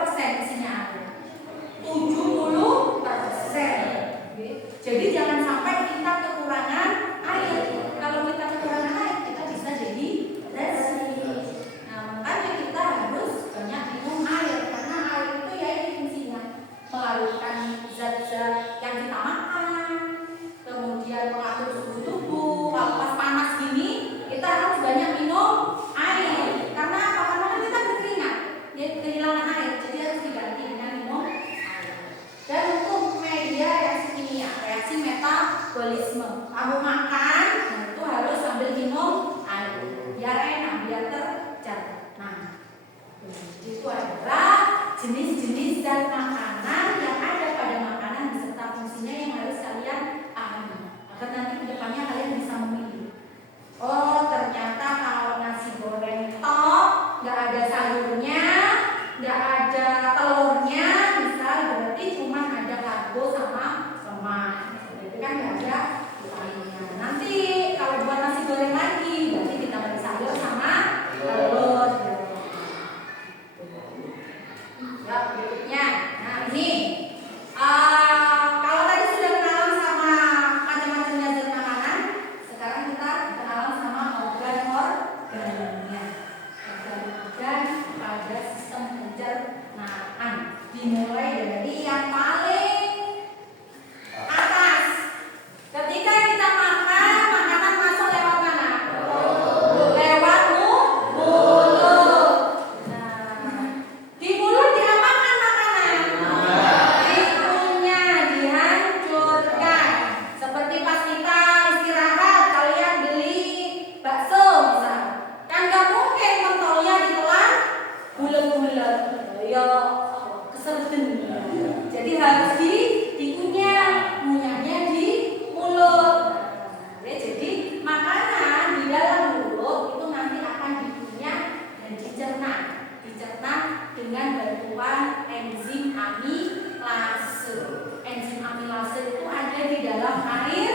persen isinya air? 70%. Jadi jangan sampai kita kekurangan air. Kalau kita kekurangan air, kita bisa jadi dehidrasi. Nah, makanya kita harus banyak minum air, karena air itu ya ini fungsinya melarutkan zat-zat yang kita makan, kemudian mengatur suhu tubuh. Kalau pas panas gini, kita harus banyak minum air. Karena apa? Karena kan kita berkeringat, ya kehilangan air, jadi harus diganti dengan minum air. Dan untuk media reaksi kimia, reaksi metabolisme, kamu makan, nah itu harus sambil minum air, biar enak, biar tercerna. Itu adalah jenis-jenis zat makanan yang ada pada makanan beserta fungsinya yang harus kalian pahami. Agar nanti kedepannya kalian bisa memilih. Oh, ternyata kalau nasi goreng tok, nggak ada sayurnya, nggak ada telurnya, misal berarti cuma ada karbo sama lemak. Berarti kan nggak ada vitaminnya. Nanti kalau buat nasi goreng lagi, berarti ditambah sayur sama telur. Ya, berikutnya. Nah, ini kalau tadi sudah kenalan sama macam-macamnya zat makanan, sekarang kita kenalan sama organ-organnya. Organ-organ pada sistem pencernaan. Dimulai dari yang paling atas. Ketika kita makan, makanan masuk lewat mana? Lewat mulut. Nah, di mulut diapakan makanan? Dikunyah, dihancurkan. Seperti pas kita istirahat, kalian beli bakso misal, kan gak mungkin pentolnya ditelan bulat-bulat, ya keserden. Jadi harus dikunyah, ngunyahnya di mulut. Ya, jadi makanan di dalam mulut itu nanti akan dikunyah dan dicerna dengan bantuan enzim amilase. Enzim amilase itu ada di dalam air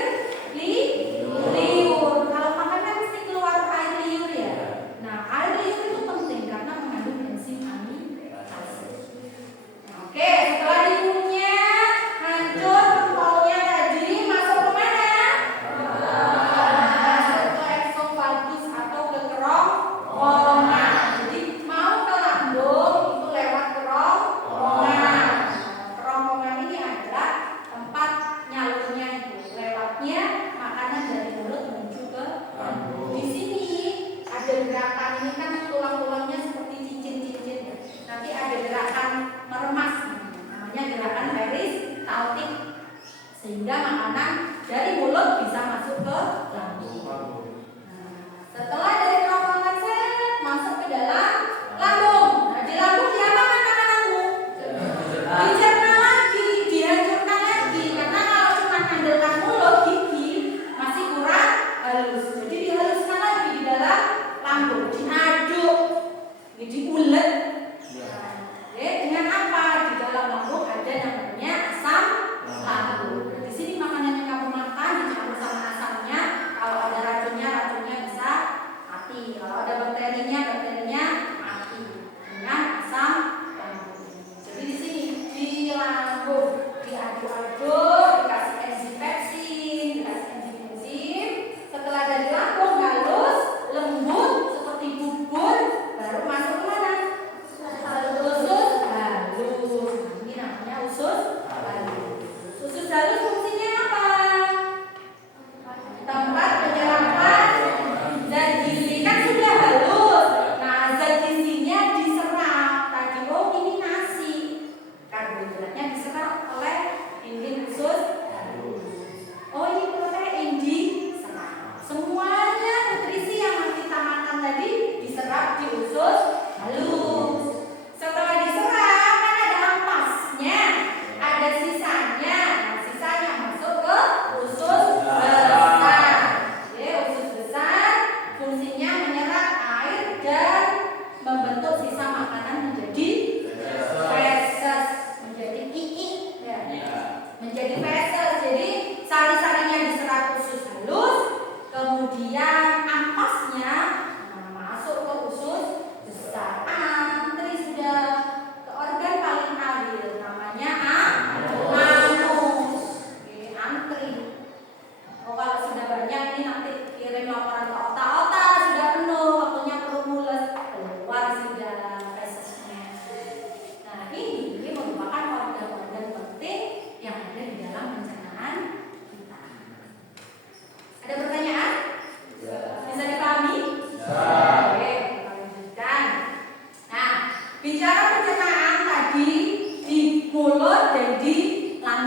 liur. Kalau makan kan mesti keluar air liur ya. Nah, air liur itu penting karena mengandung enzim amilase. Oke, setelah dikunyah, hancur pentolnya tadi, masuk ke mana? Masuk ke eksofagus atau ke kerongkongan. Jadi mau ke lambung itu lewat kerongkongan. Kerongkongan ini adalah tempat nyalurnya itu. Lewatnya makanan dari mulut menuju ke lambung. Di sini ada gerakan, ini kan tulang-tulangnya seperti cincin-cincin. Nanti ada gerakan meremas, namanya gerakan peristaltik, sehingga makanan dari mulut bisa masuk ke lambung. Nah, setelah dari kerongkongan masuk ke dalam lambung. Nah, di lambung diapakan makananmu? Dicerna lagi, dihancurkan lagi. Karena kalau cuma mengandalkan mulut, gigi masih kurang halus. Jadi dihaluskan lagi di dalam lambung, diaduk, diulet. Dengan apa? Di dalam lambung ada namanya asam lambung. Di sini makanan yang kamu makan dicampur sama asamnya. Kalau ada racunnya bisa mati. Kalau ada bakterinya mati dengan asam lambung. Jadi di sini di lambung diaduk-aduk, dikasih enzim pepsin, dikasih enzim. Setelah dari lambung halus, lembut seperti bubur, baru masuk ke mana? Usus halus. Ini namanya usus halus. Usus halus fungsinya apa? Tempat penyerapan zat gizi, kan sudah halus. Nah, zat gizinya diserap. Tadi ini nasi, karbohidratnya diserap oleh dinding usus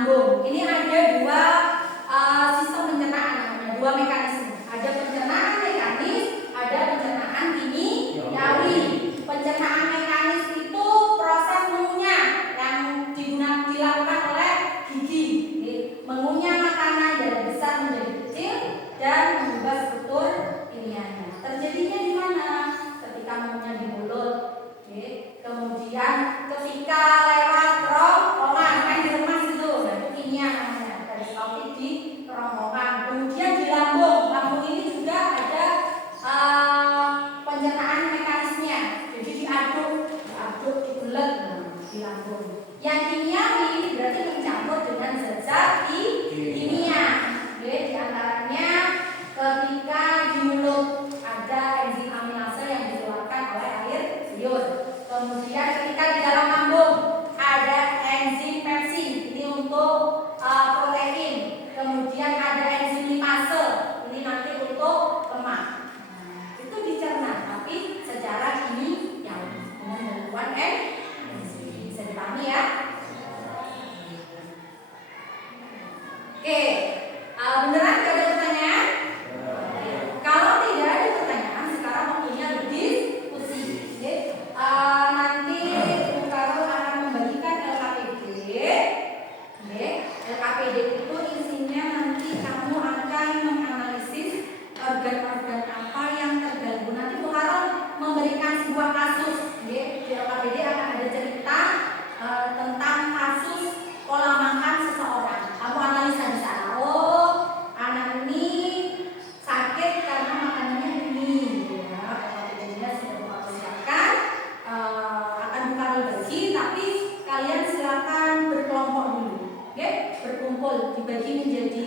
lambung. Ini ada dua sistem pencernaan namanya, dua mekanisme. Ada pencernaan mekanis, ada pencernaan kimiawi. Pencernaan mekanis itu proses mengunyah yang dilakukan oleh gigi, mengunyah makanan dari besar menjadi kecil dan mengubah struktur kimianya. Terjadinya di mana? Ketika mengunyah di mulut, kemudian ketika lewat kerongkongan, main diremas itu, nah itu kimia namanya, dari taufik di kerongkongan. Kemudian di lambung, lambung ini juga ada pencernaan mekanisnya, jadi diaduk, diulet di lambung. Yang kimiawi berarti mencampur dengan zat-zat kimia. Di antaranya ketika di mulut ada enzim amilase yang dikeluarkan oleh air liur. Kemudian ketika di dalam lambung ada enzim pepsin, ini untuk protein. Kemudian ada enzim lipase, ini nanti untuk lemak. Itu dicerna, tapi secara kimiawi dengan bantuan enzim. Bisa dipahami ya? Oke, beneran tidak ada pertanyaan? Kalau tidak ada pertanyaan, sekarang waktunya berdiskusi. Nanti Ibu Karol akan membagikan LKPD. LKPD itu isinya nanti kamu akan menganalisis organ-organ apa yang terganggu. Nanti Bu Karol memberikan sebuah kasus. Di LKPD akan ada cerita tentang kasus pola makan seseorang. Kamu analisa di sana. Oh, anak ini sakit karena makanannya ini. Ya, LKPD-nya sudah Buka persiapkan. Akan Buka bagi, tapi kalian silakan berkelompok dulu. Oke, berkumpul, dibagi menjadi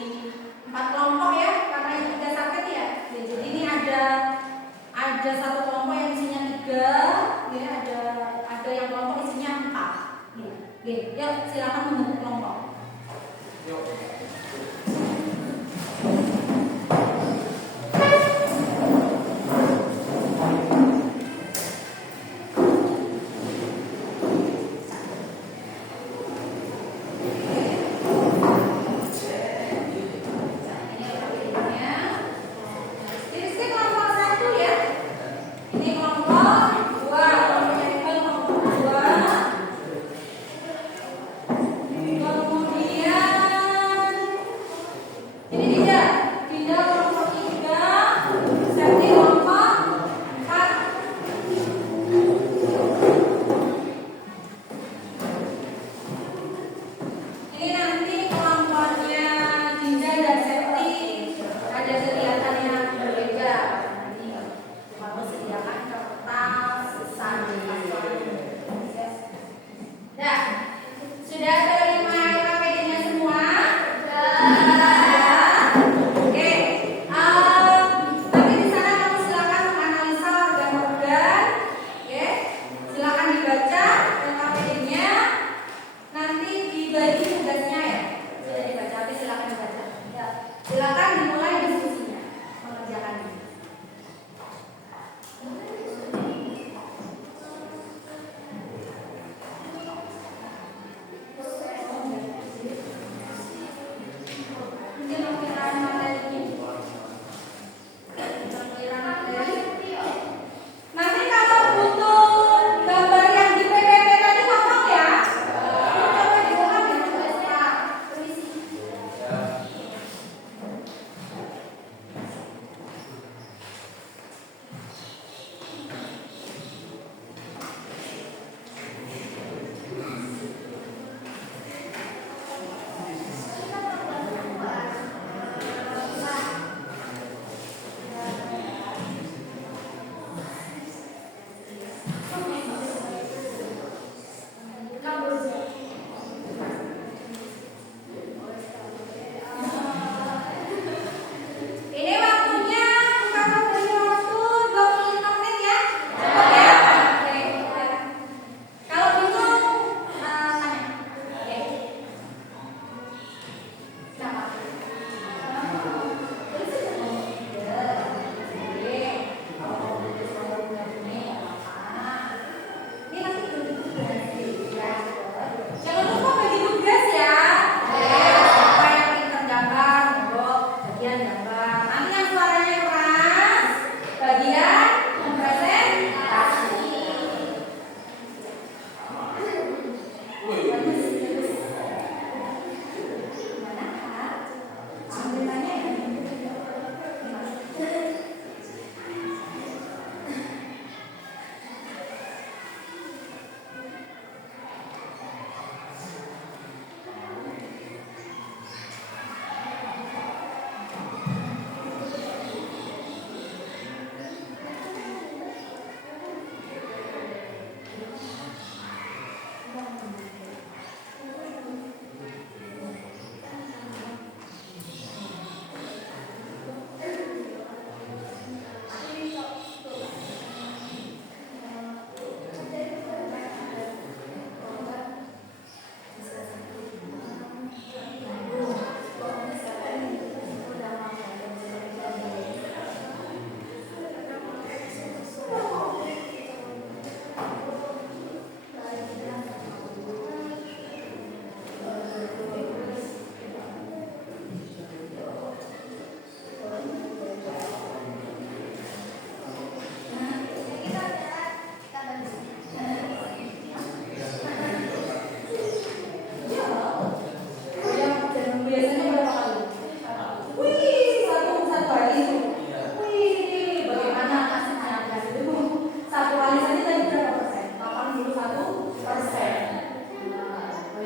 4 kelompok ya, karena yang 3 sakit ya. Jadi ini ada satu kelompok yang isinya 3, ya, ada yang kelompok isinya 4. Yuk, silakan membentuk kelompok. Yuk.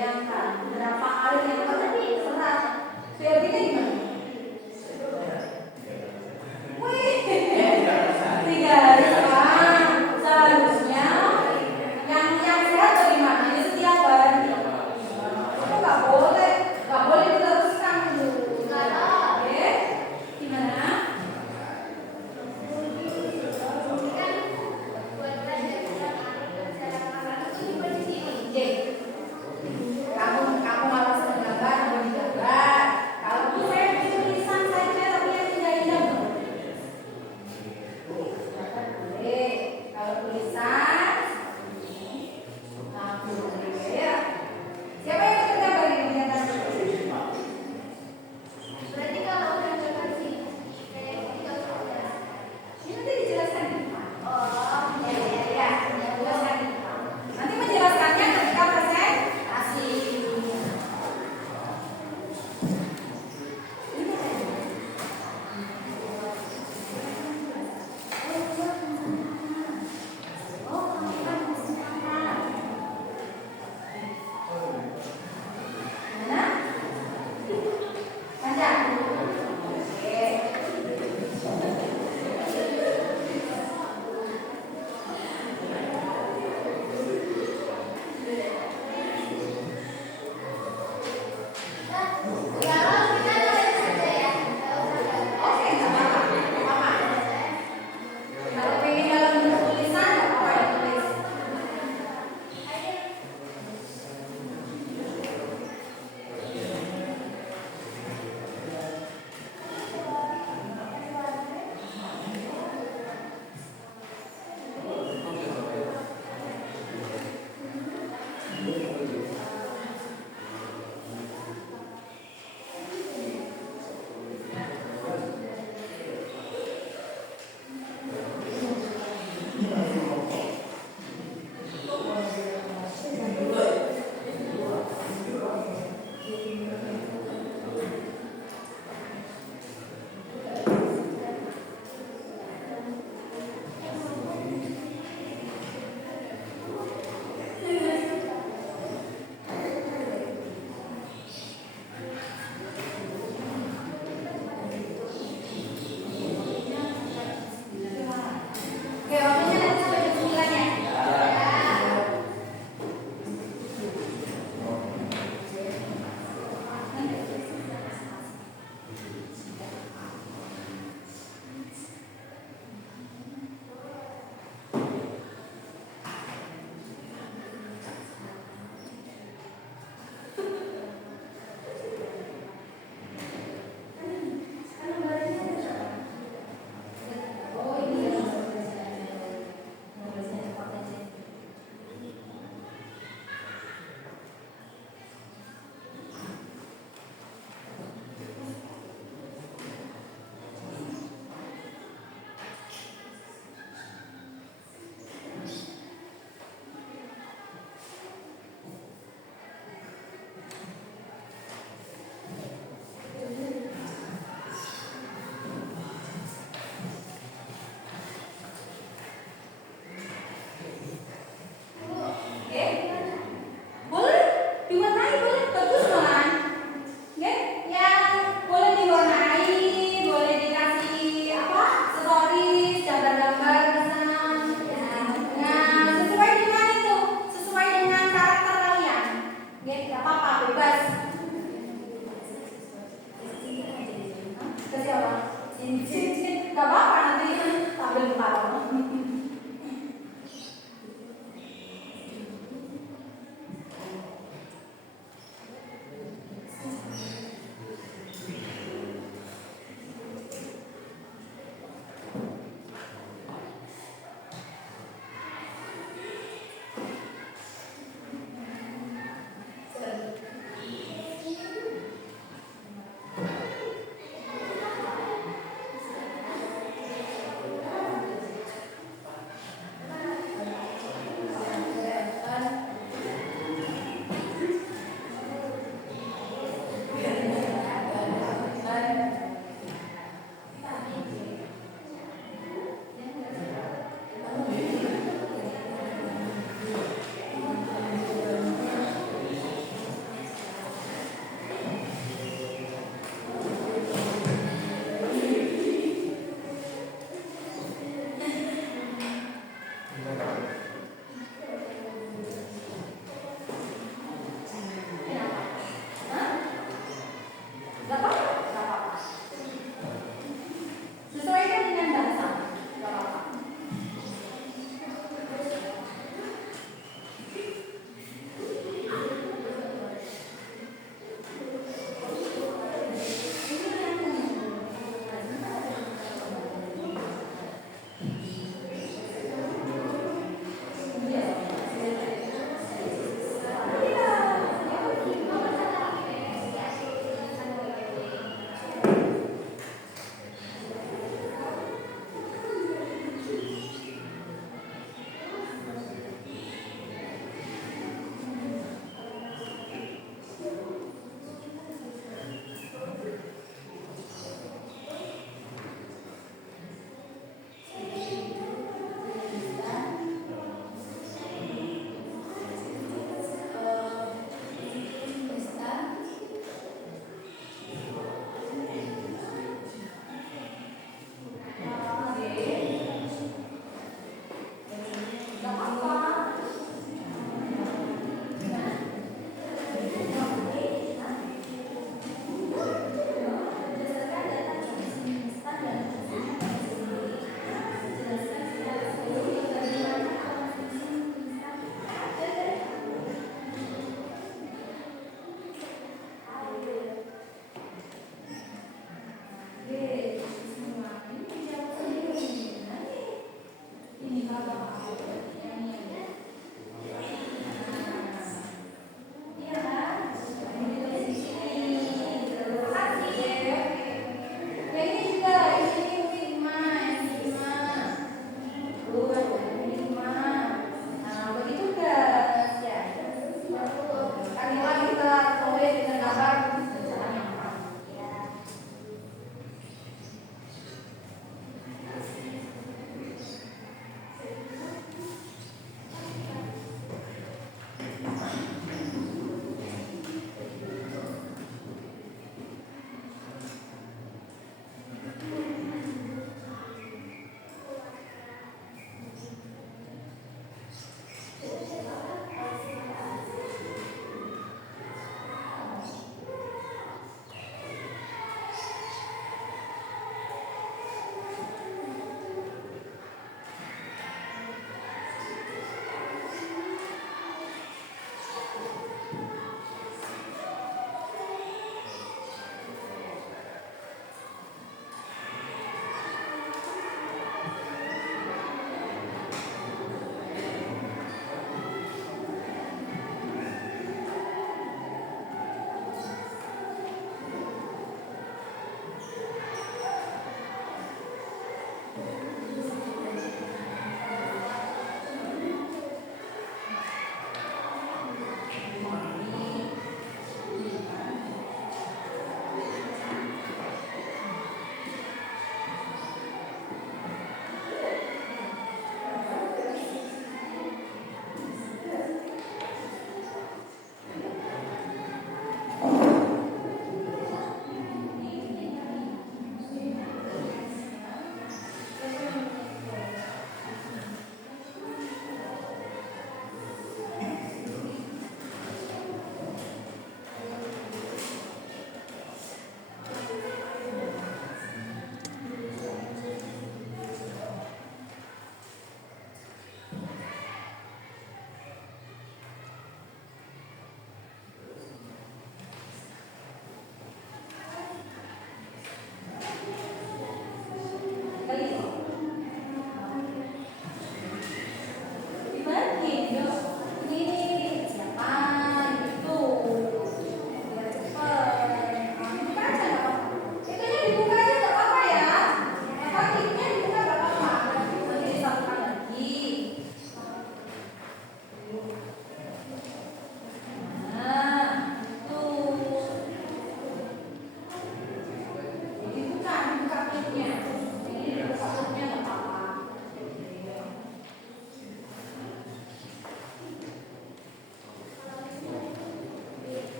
bayangkan berapa kali yang tadi serat. Teorinya gimana? Wih, 3 hari. Seharusnya yang sehat bagaimana? Ya setiap hari. Itu nggak boleh diteruskan dulu. Oke, gimana? Kamu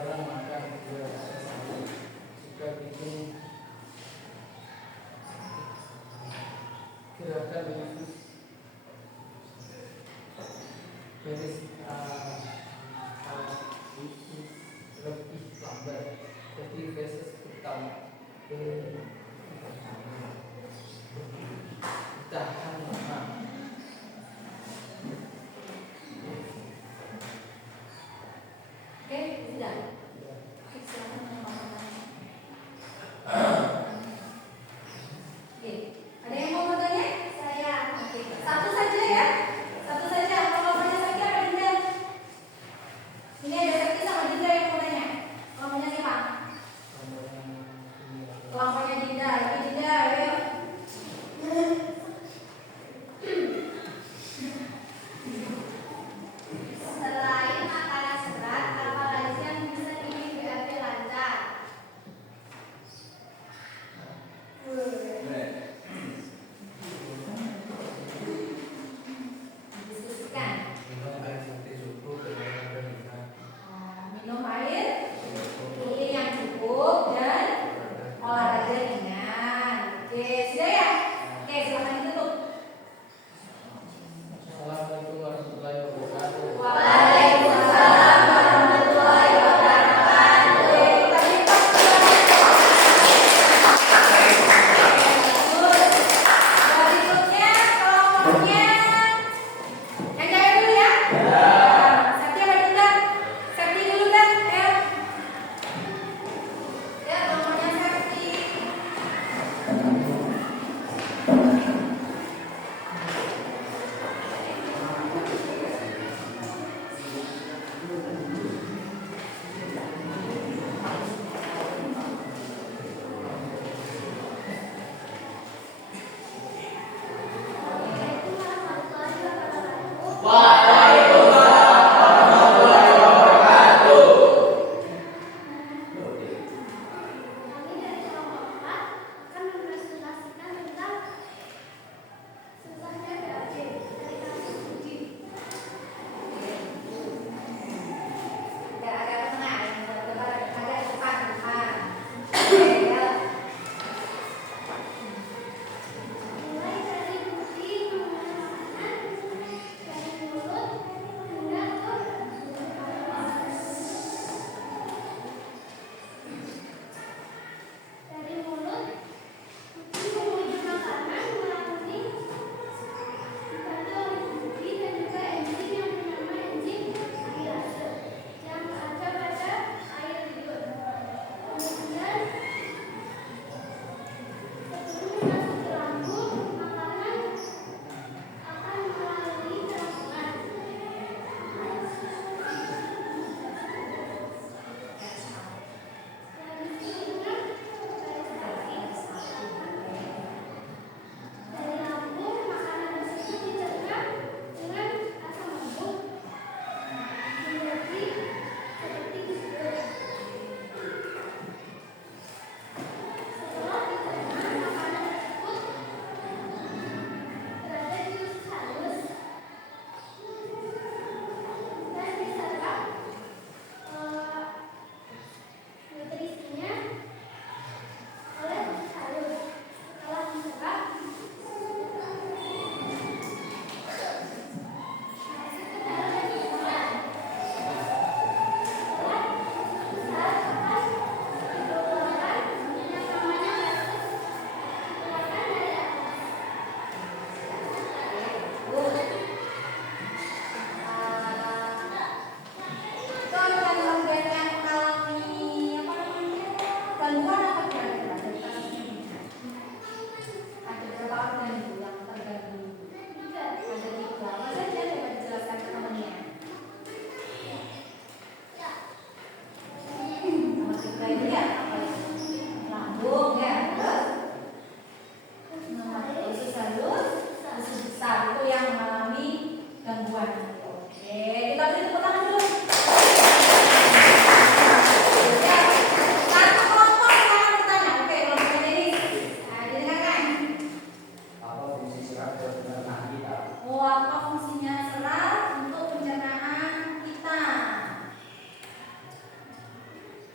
jalan makan juga suka bikin gerakan khusus beres lebih lambat jadi feses utama tahan lama. Oke, sudah. Oke, silakan teman-teman. Oke, ada yang mau bertanya? Saya. Oke, satu saja ya. Satu saja. Kalau punya Sakti apa Dinda? Ini ada Sakti sama Dinda yang mau tanya. Kalau punya siapa? Kelompoknya Dinda. Itu Dinda, ayo. Selain makanan serat, apa lagi yang bisa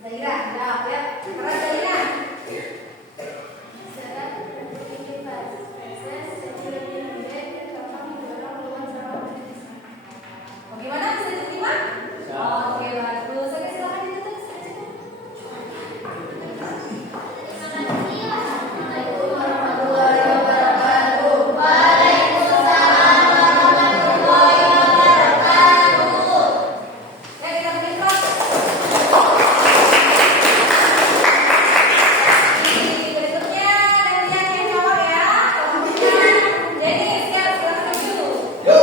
Zaira, jawab ya. Keras Zaira. Serat beraktivitas feses jadi lebih lembek dan gampang didorong keluar selama berdesak. Bagaimana bisa diterima? Oke, bagus. Oke, silakan ditutup. Assalamualaikum warahmatullahi wabarakatuh. Waalaikumsalam warahmatullahi wabarakatuh. Ya, kita bikin kelas. Berikutnya gantian yang cowok ya. Kemudian Denny, siap, silakan maju. Ya.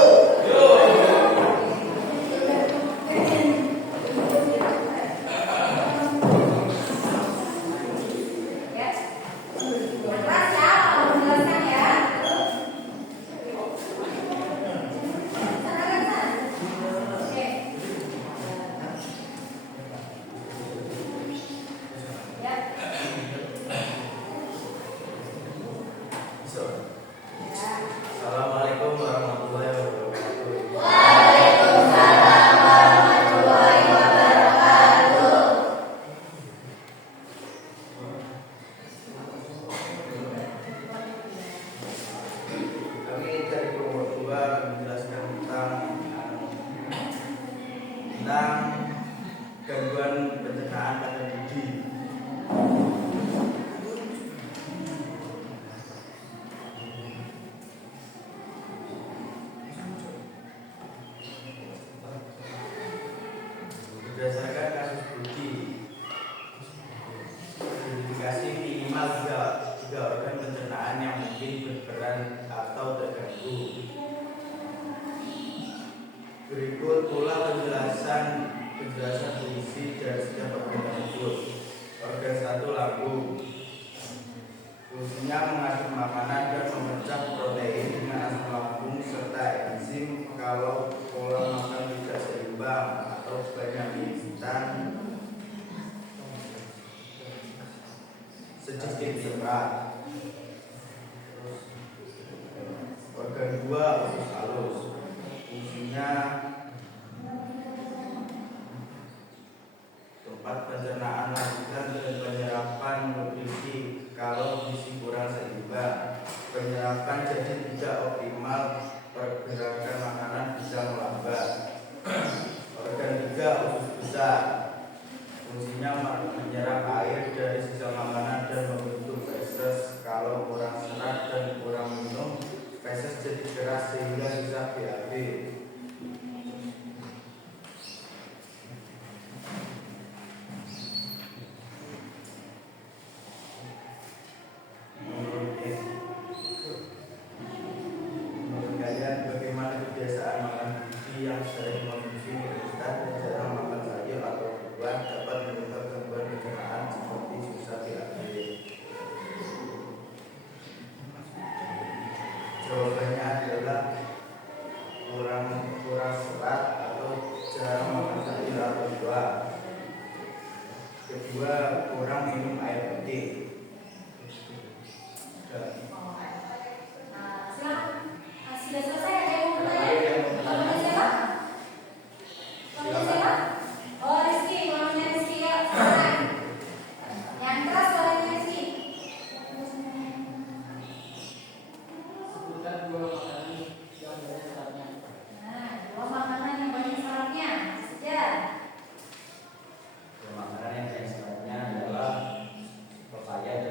Yang keras ya, mau menjelaskan ya. Sana, sana. Oke. Ya. Ya. Assalamualaikum warahmatullahi wabarakatuh. Waalaikumsalam warahmatullahi wabarakatuh. Kami dari kelompok 2 akan menjelaskan tentang gangguan pencernaan pada gigi. Berdasarkan kasus Budi, identifikasi minimal tiga organ pencernaan yang mungkin berperan atau terganggu. Berikut pula penjelasan fungsi dari setiap organ tersebut. Organ 1, lambung. Fungsinya mengaduk makanan dan memecah protein dengan asam lambung serta enzim kalau pola makan tidak seimbang atau banyak mie instan, sedikit serat. Organ 2, usus halus. Fungsinya tempat pencernaan lanjutan dan penyerapan nutrisi kalau gizi kurang seimbang. Penyerapan jadi tidak optimal, pergerakan makanan bisa melambat. Organ 3, usus besar. Fungsinya menyerap air dari sisa makanan dan membentuk feses kalau kurang serat dan kurang minum. Feses jadi keras sehingga bisa BAB. Menurut kalian bagaimana kebiasaan makan gigi yang sering mengonsumsi mie instan dan jarang makan sayur atau buah dapat menyebabkan gangguan pencernaan seperti susah BAB? Jawabannya adalah kurang serat atau jarang makan sayur atau buah. Kedua, kurang minum air putih. Silakan. Sudah selesai, ada yang mau bertanya? Namanya siapa? Namanya siapa? Oh, Rizky, namanya Rizky ya. Silakan. Yang keras suaranya Rizky. Sebutkan 2 makanan yang banyak seratnya. Nah, 2 makanan yang banyak seratnya. Saja. Makanan yang banyak seratnya adalah papaya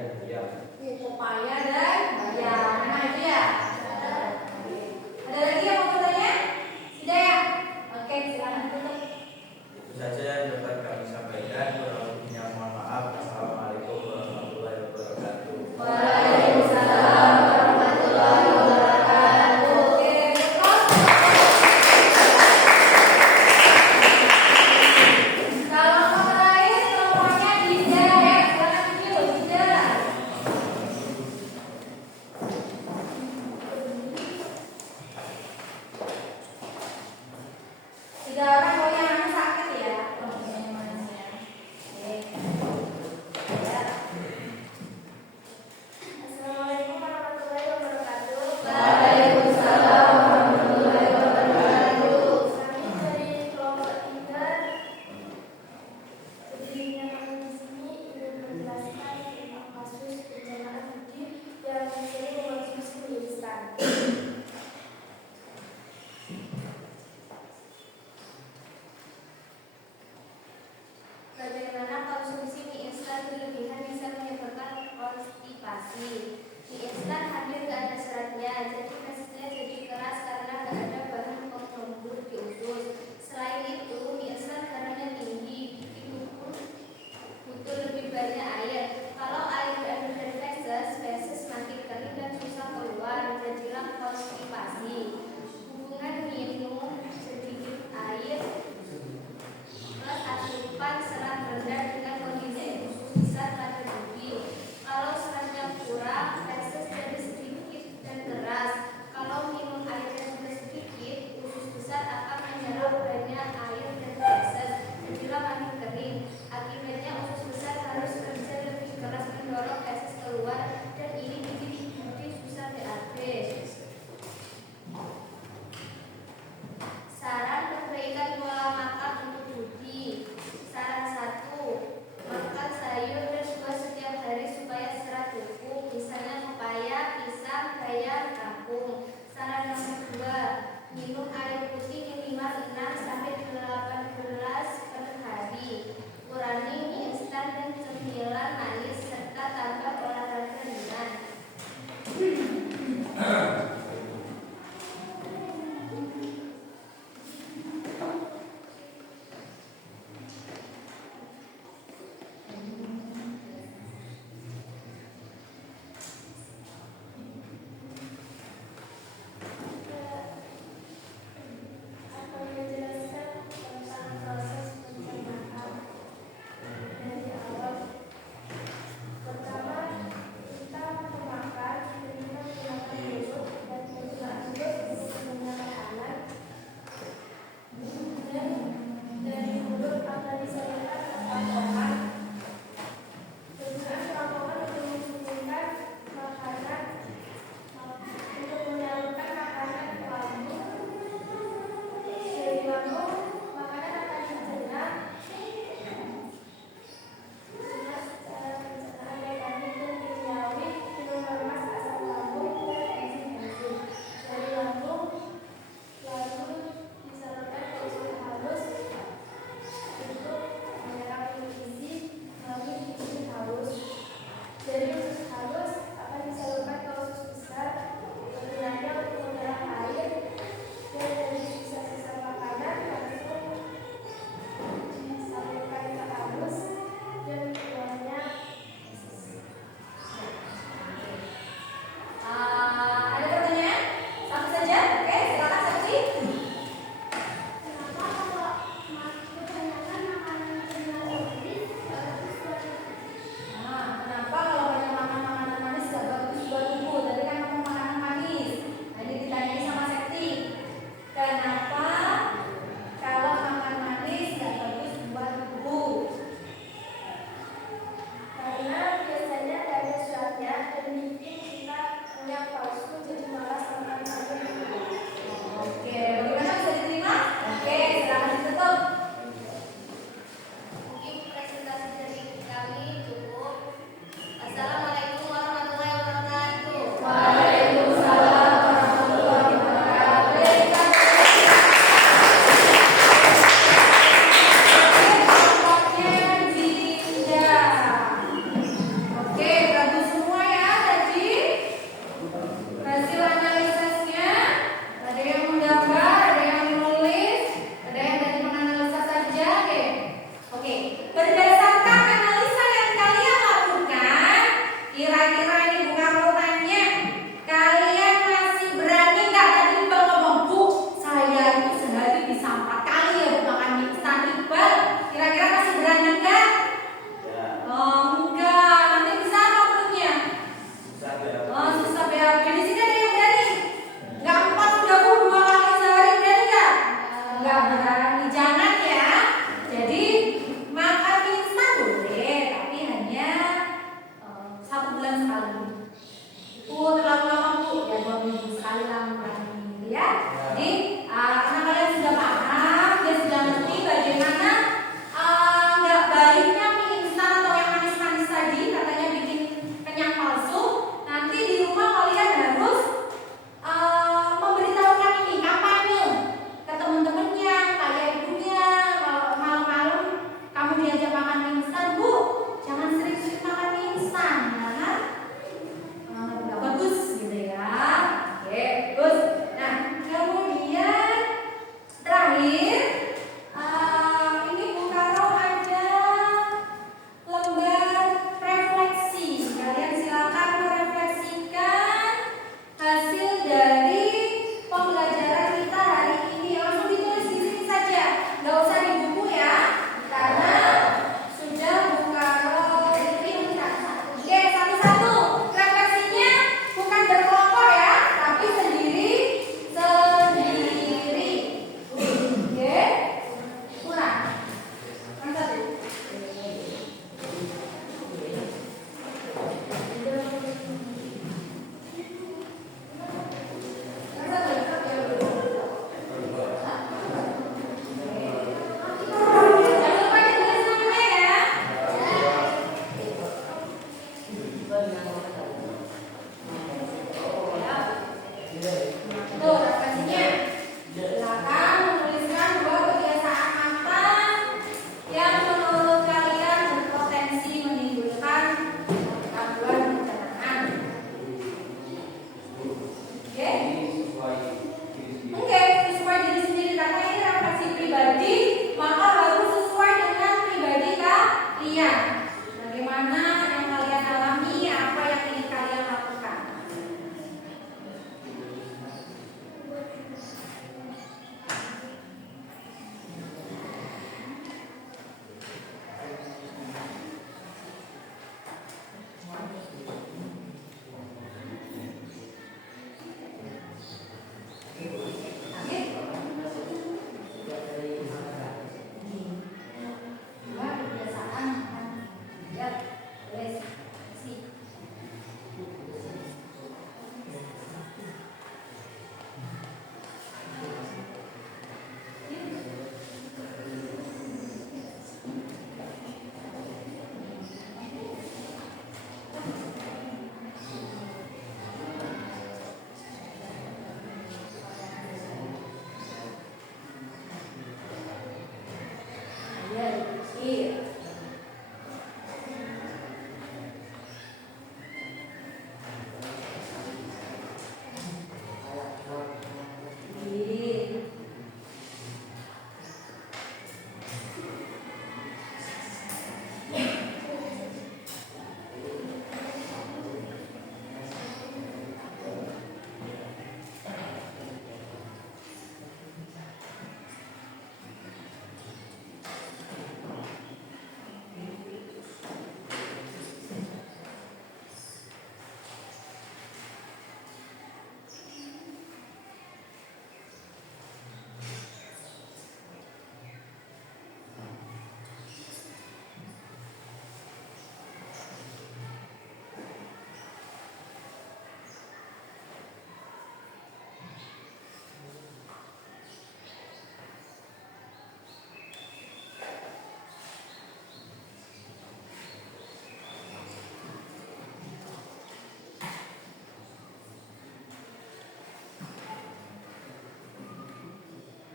semuanya. Bagaimana yang kalian alami, apa yang ingin kalian lakukan?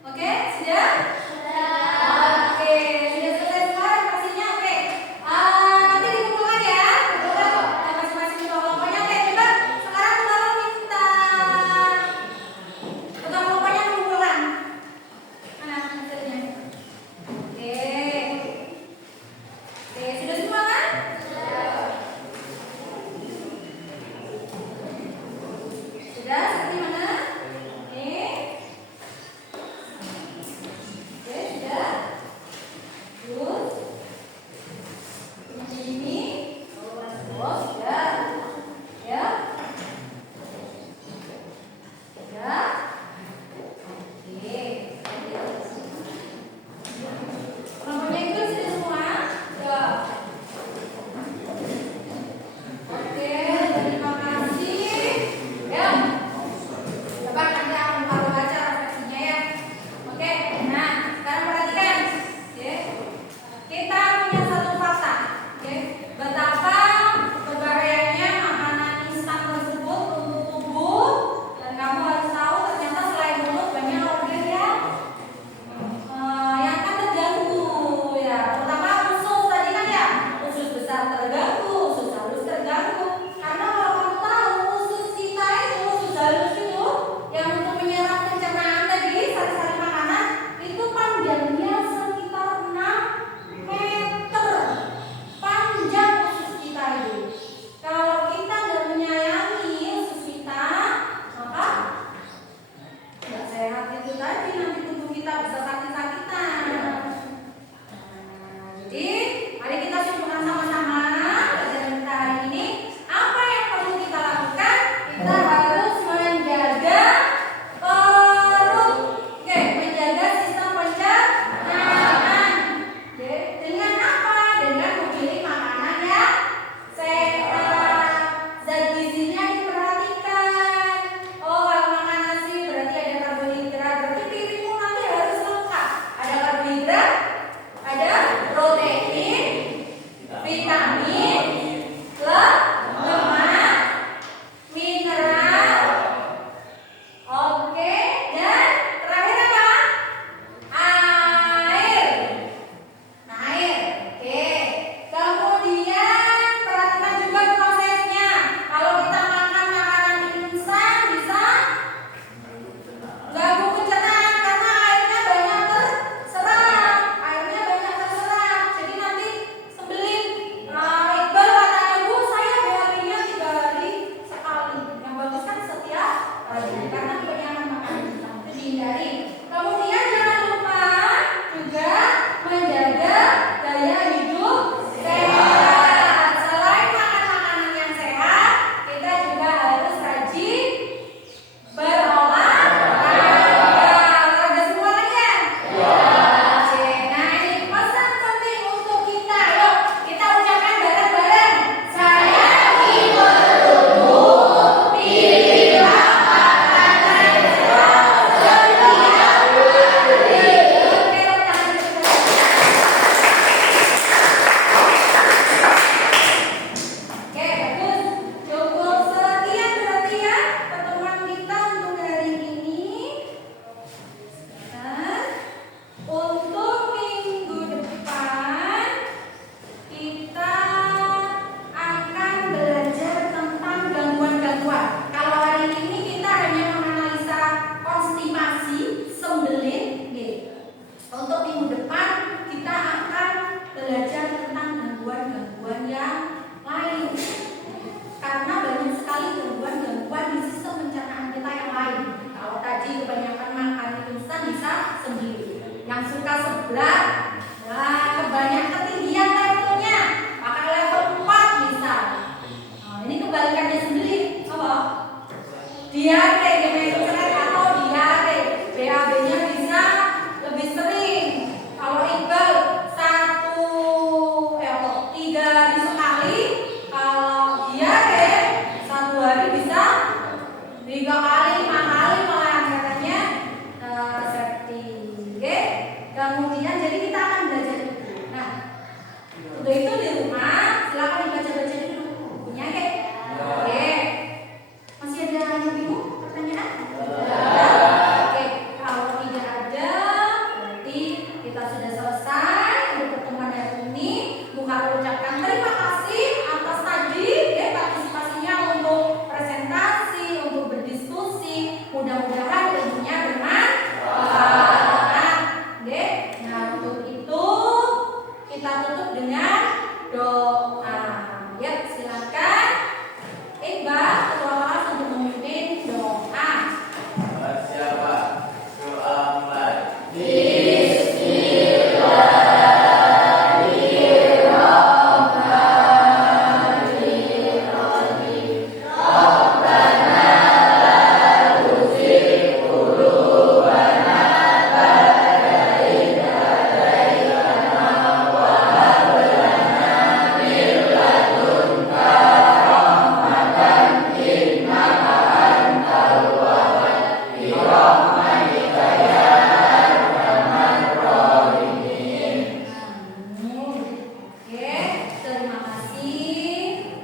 Oke, sudah? Oke, sudah selesai semua redaksinya. Oke. Nanti dikumpulkan ya. Kumpulkan masing-masing kelompoknya. Oke, coba sekarang tolong minta kelompoknya kumpulkan. Mana hasilnya? Oke. Oke, sudah semua kan? Sudah, seperti mana? Oke. Oke, sudah. Terus ini. Oh, sudah. Ya. Sudah. Oke. Kelompoknya itu sudah semua? Sudah. suka sebelah. Nah, kebanyakan ketinggian levelnya, pakai level 4 bisa. Nah, ini kebalikannya sendiri. Apa? Diare, geometri atau diare. BAB-nya bisa lebih sering. Kalau Iqbal 3 hari sekali. Kalau diare 1 hari bisa 3 kali, 5 kali malah katanya safety. Oke. Kemudian jadi kita akan belajar itu. Nah, untuk itu di rumah silakan dibaca-baca dulu bukunya, oke? Oke. Masih ada yang bingung? Pertanyaan? Oke. Kalau tidak ada, berarti kita sudah selesai untuk pertemuan hari ini. Bu Harul ucapkan terima kasih atas tadi partisipasinya untuk presentasi, untuk berdiskusi. Mudah-mudahan ilmunya bermanfaat. Nah, untuk itu kita tutup dengan doa. Ya, silakan Iqbal ketua kelas untuk memimpin doa. Siapa? Doa mulai. Oke, terima kasih.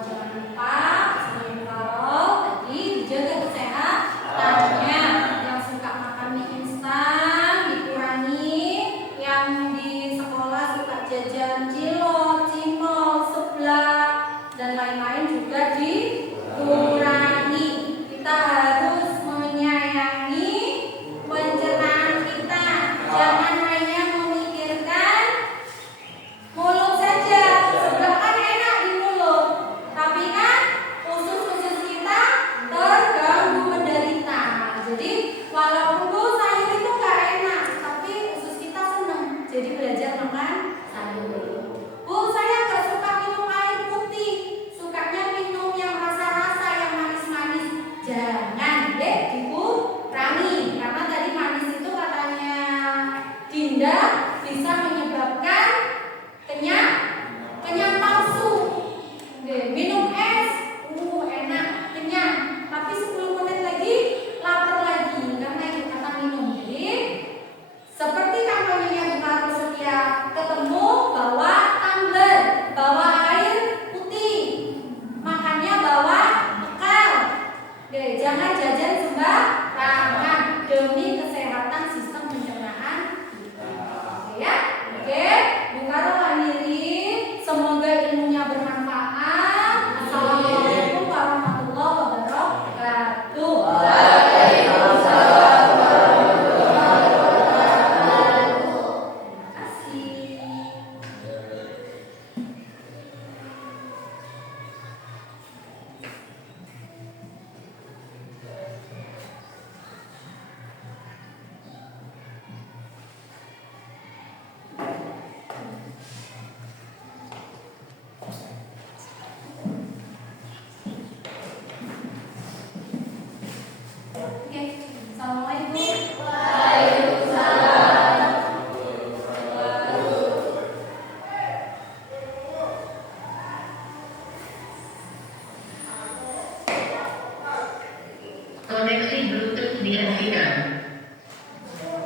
Jangan lupa sebelum Karol tadi dijaga kesehatannya. Yang suka makan mie instan dikurangi. Yang di sekolah suka jajan cilok, cimol, seblak dan lain-lain juga dikurangi. Kita harus menyayangi pencernaan kita. Jangan hanya memikirkan mulut saja, seblak kan enak di mulut, tapi kan usus-usus kita terganggu menderita. Jadi walaupun sayur itu gak enak, tapi usus kita seneng. Jadi belajar makan sayur. Bu, saya gak suka minum air putih, sukanya minum yang rasa-rasa, yang manis-manis. Jangan dikurangi, karena tadi manis itu katanya Dinda bisa menyebabkan kenyang palsu. Oke, minum es, enak, kenyang. Tapi 10 menit lagi lapar lagi karena itu kata minum. Jadi seperti kampanyenya Bu Karul setiap ketemu bawa tumbler, bawa air putih, makannya bawa bekal. Oke, jangan jajan sembarangan demi kesehatan sistem pencernaan kita. Oke ya? Oke, Bu Karul akhiri. Semoga ilmunya bermanfaat. Assalamualaikum warahmatullahi wabarakatuh. Waalaikumsalam warahmatullahi wabarakatuh. Terima kasih. Oke, assalamualaikum. Koneksi Bluetooth dihentikan.